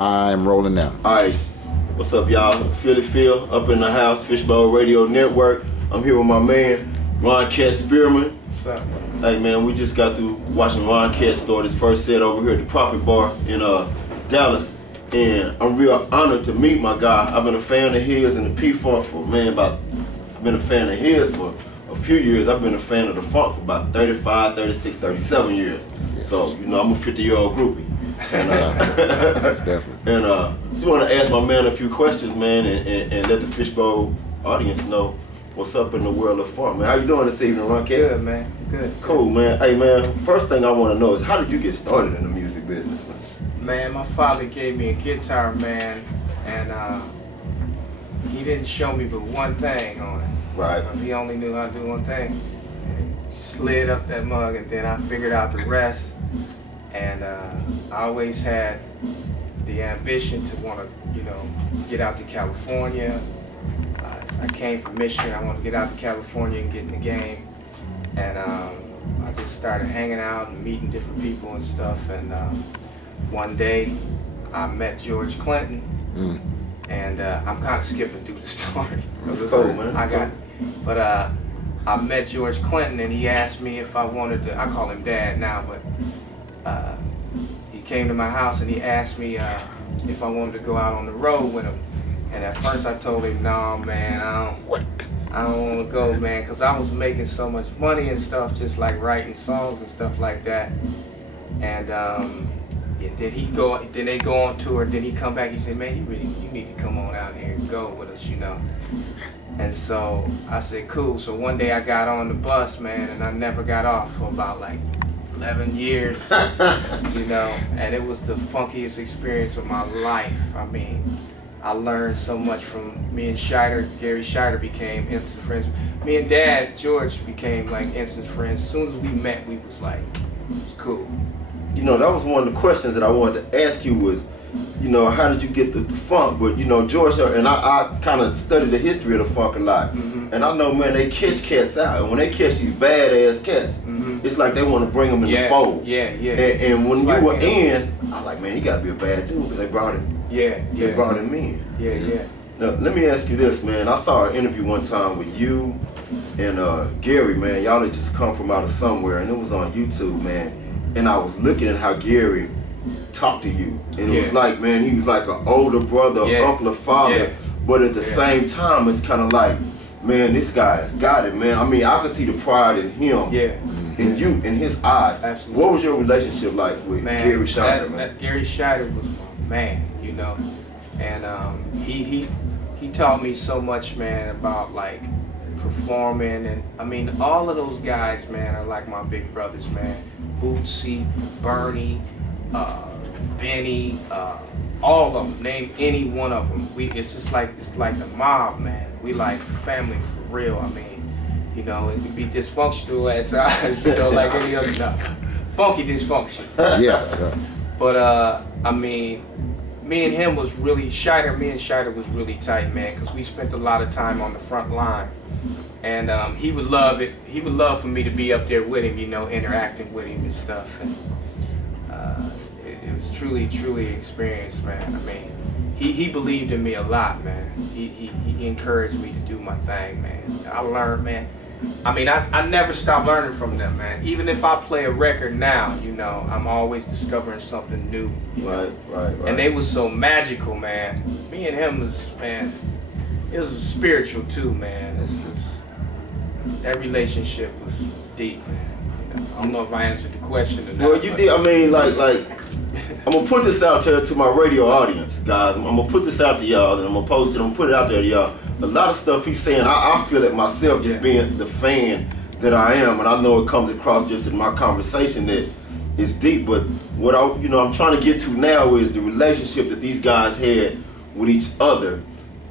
I'm rolling now. Alright, what's up y'all? Philephil up in the house, Fishbowl Radio Network. I'm here with my man, RonKat Spearman. What's up? Hey man, we just got through watching RonKat start his first set over here at the Profit Bar in Dallas. And I'm real honored to meet my guy. I've been a fan of his and the P-Funk for, I've been a fan of his for a few years. I've been a fan of the funk for about 35, 36, 37 years. So, you know, I'm a 50-year-old groupie. And, That's definitely. And just want to ask my man a few questions, man, and let the Fishbowl audience know what's up in the world of funk, man. How you doing this evening, RonKat? Good, man. Good. Cool, man. Hey, man, first thing I want to know is how did you get started in the music business, man? Man, my father gave me a guitar, man, and he didn't show me but one thing on it. Right. He only knew how to do one thing. And he slid up that mug, and then I figured out the rest. And I always had the ambition to want to, you know, get out to California. I came from Michigan. I wanted to get out to California and get in the game. And I just started hanging out and meeting different people and stuff. And one day I met George Clinton. And I'm kind of skipping through the story. That's cool, man. I met George Clinton, and he asked me if I wanted to. I call him Dad now, but he came to my house and he asked me if I wanted to go out on the road with him. And at first I told him, no, man, I don't want to go, man, because I was making so much money and stuff, just like writing songs and stuff like that. And then they go on tour, then he come back, he said, man, you need to come on out here and go with us, you know. And so I said, cool. So one day I got on the bus, man, and I never got off for about like 11 years, you know, and it was the funkiest experience of my life. I mean, I learned so much from me and Scheider. Gary Scheider became instant friends. Me and Dad, George, became like instant friends. As soon as we met, we was like, it was cool. You know, that was one of the questions that I wanted to ask you was, you know, how did you get the funk? But, you know, George, and I kind of studied the history of the funk a lot. And I know, man, they catch cats out. And when they catch these badass cats, it's like they want to bring them in the fold. And when you were in, I was like, man, you got to be a bad dude because they brought him. They brought him in. Now, let me ask you this, man. I saw an interview one time with you and Gary, man. Y'all had just come from out of somewhere, and it was on YouTube, man. And I was looking at how Gary talked to you, and it was like, man, he was like an older brother, uncle, or father, but at the same time, it's kind of like, man, this guy's got it, man. I mean, I could see the pride in him, in you, in his eyes. Absolutely. What was your relationship like with Gary Scheider, man? Gary Scheider was my man, you know, and he taught me so much, man, about like performing, and I mean, all of those guys, man, are like my big brothers, man. Bootsy, Bernie, Benny, all of them. Name any one of them. It's just like the mob, man. We like family for real. I mean, you know, it can be dysfunctional at times, you know, like any other funky dysfunction. But I mean, me and him was really me and Scheider was really tight, man, because we spent a lot of time on the front line. And he would love it. He would love for me to be up there with him, you know, interacting with him and stuff. And it was truly an experience, man. I mean, he believed in me a lot, man. He encouraged me to do my thing, man. I learned, man. I mean, I never stop learning from them, man. Even if I play a record now, you know, I'm always discovering something new. You know? Right. And they was so magical, man. Me and him was, man, it was spiritual too, man. That relationship was deep, man. You know, I don't know if I answered the question or not. Well, you did. I mean, like, I'm gonna put this out there to my radio audience, guys. I'm gonna put this out to y'all, and I'm gonna post it. I'm gonna put it out there to y'all. A lot of stuff he's saying, I feel it myself, just being the fan that I am, and I know it comes across just in my conversation that it's deep. But what I'm trying to get to now is the relationship that these guys had with each other.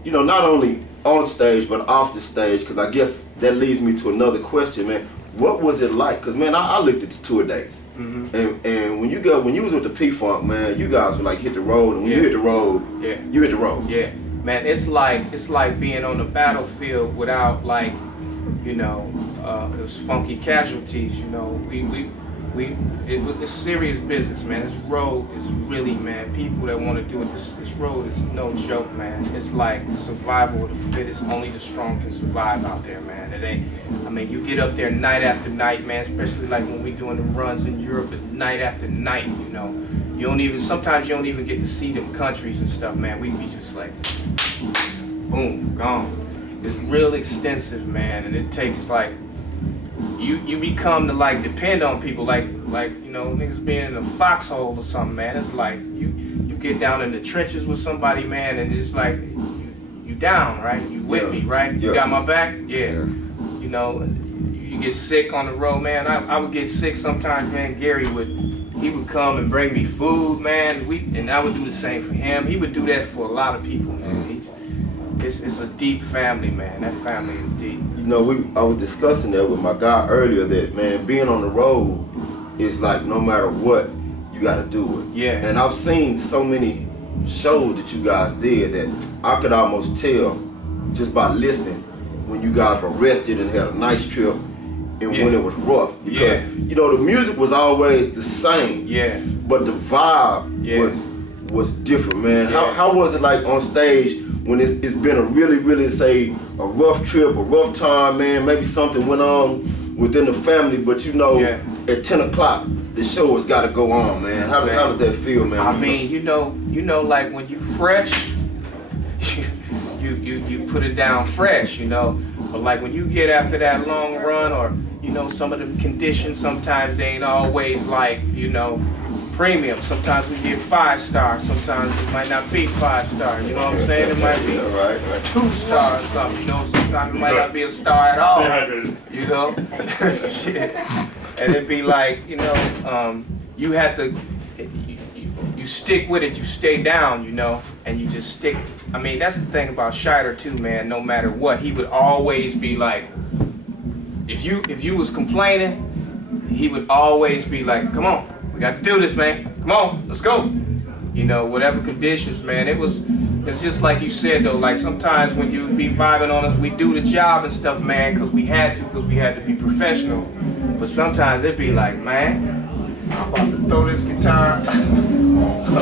You know, not only on stage but off the stage, because I guess that leads me to another question, man. What was it like? Because, man, I looked at the tour dates, and when you was with the P-Funk, man, you guys were like hit the road, and when you hit the road, you hit the road. Man, it's like being on the battlefield without, like, you know, it was funky casualties. You know, it's serious business, man. This road is really, man, people that want to do it, this road is no joke, man. It's like survival of the fittest. Only the strong can survive out there, man. It ain't, I mean, you get up there night after night, man, especially like when we doing the runs in Europe, it's night after night, you know. You don't even, sometimes you don't even get to see them countries and stuff, man. We be just like, boom, gone. It's real extensive, man, and it takes like, you become to like depend on people like you know, niggas being in a foxhole or something, man. It's like you get down in the trenches with somebody, man, and it's like you down, right? You with me, right? You got my back, yeah. You know, you get sick on the road, man. I would get sick sometimes, man. Gary would come and bring me food, man. And I would do the same for him. He would do that for a lot of people, man. It's a deep family, man. That family is deep. You know, I was discussing that with my guy earlier that, man, being on the road is like no matter what, you got to do it. Yeah. And I've seen so many shows that you guys did that I could almost tell just by listening when you guys were rested and had a nice trip and when it was rough. Because, you know, the music was always the same. Yeah. But the vibe was different, man. How was it like on stage when it's been a really, say, a rough trip, a rough time, man, maybe something went on within the family, but you know, at 10 o'clock, the show has got to go on, man. How does that feel, man? I mean, you know, like when you fresh, you put it down fresh, you know, but like when you get after that long run, or, you know, some of the conditions, sometimes they ain't always like, you know, premium. Sometimes we get 5 stars, sometimes it might not be 5 stars, you know what I'm saying? It might be 2 stars or something, you know, sometimes it might not be a star at all, you know? Shit. And it'd be like, you know, you have to, you stick with it, you stay down, you know, and you just stick. I mean, that's the thing about Scheider too, man, no matter what, he would always be like, if you was complaining, he would always be like, come on, we got to do this, man. Come on, let's go. You know, whatever conditions, man. It's just like you said, though. Like sometimes when you be vibing on us, we do the job and stuff, man, because we had to be professional. But sometimes it'd be like, man, I'm about to throw this guitar. I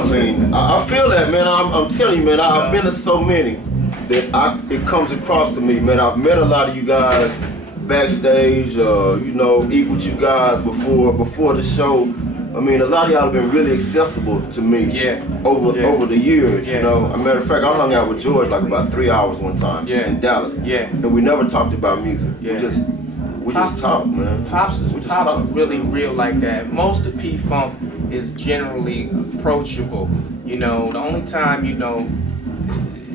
mean, I feel that, man. I'm telling you, man. I've been to so many that it comes across to me, man. I've met a lot of you guys backstage, you know, eat with you guys before the show. I mean, a lot of y'all have been really accessible to me over the years, you know. As a matter of fact, I hung out with George like about 3 hours one time in Dallas. And we never talked about music. We just talked, man. Pops is really real like that. Most of P-Funk is generally approachable. You know, the only time, you know,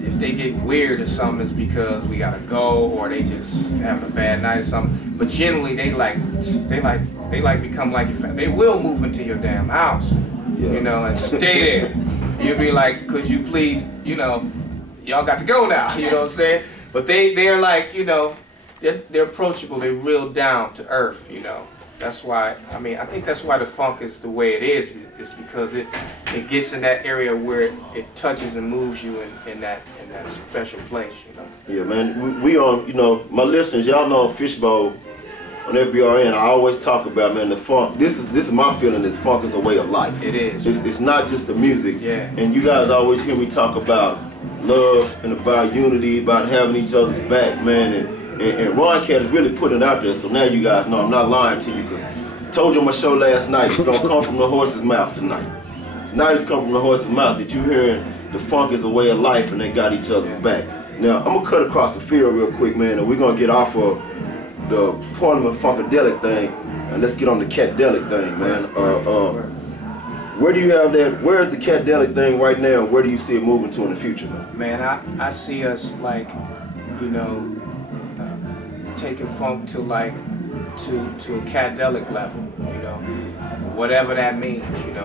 if they get weird or something is because we gotta go or they just having a bad night or something. But generally they become like your family. They will move into your damn house, you know, and stay there. You'll be like, could you please, you know, y'all got to go now, you know what I'm saying? But they're like, you know, they're approachable, they're real down to earth, you know. That's why, I mean, I think that's why the funk is the way it is because it gets in that area where it touches and moves you in that special place, you know. Yeah, man, we on, you know, my listeners, y'all know on Fishbowl, on FBRN, I always talk about, man, the funk. This is my feeling. This funk is a way of life. It is. It's not just the music. And you guys always hear me talk about love and about unity, about having each other's back, man. And RonKat is really putting it out there. So now you guys know I'm not lying to you because I told you on my show last night it's gonna come from the horse's mouth tonight. Tonight it's come from the horse's mouth that you hearing the funk is a way of life and they got each other's back. Now I'm gonna cut across the field real quick, man, and we're gonna get off of the Parliament Funkadelic thing, and let's get on the Catdelic thing, man. Where do you have that? Where's the Catdelic thing right now? Where do you see it moving to in the future, man? Man, I see us like, you know, taking funk to like to a Catdelic level, you know, whatever that means, you know.